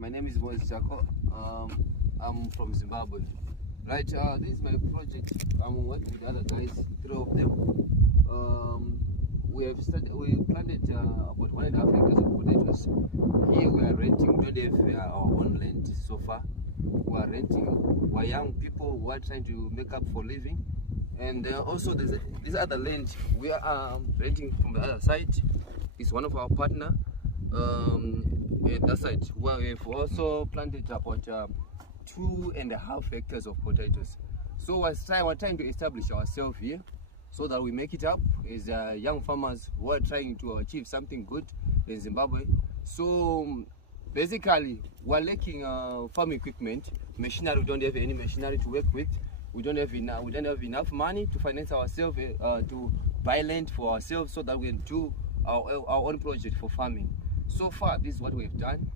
My name is Moses Chako. I'm from Zimbabwe. Right, this is my project. I'm working with other guys, 3 of them. We planted about 1.5 acres of potatoes. Here we are renting. We don't have our own land so far. We are renting. We are young people who are trying to make up for living. And also there's this other land we are renting from the other side. It's one of our partner. At that side where we've also planted about 2.5 hectares of potatoes. So we're trying to establish ourselves here so that we make it up as young farmers who are trying to achieve something good in Zimbabwe. So basically we're lacking farm equipment, machinery. We don't have any machinery to work with. We don't have enough money to finance ourselves, to buy land for ourselves so that we can do our own project for farming. So far, this is what we've done.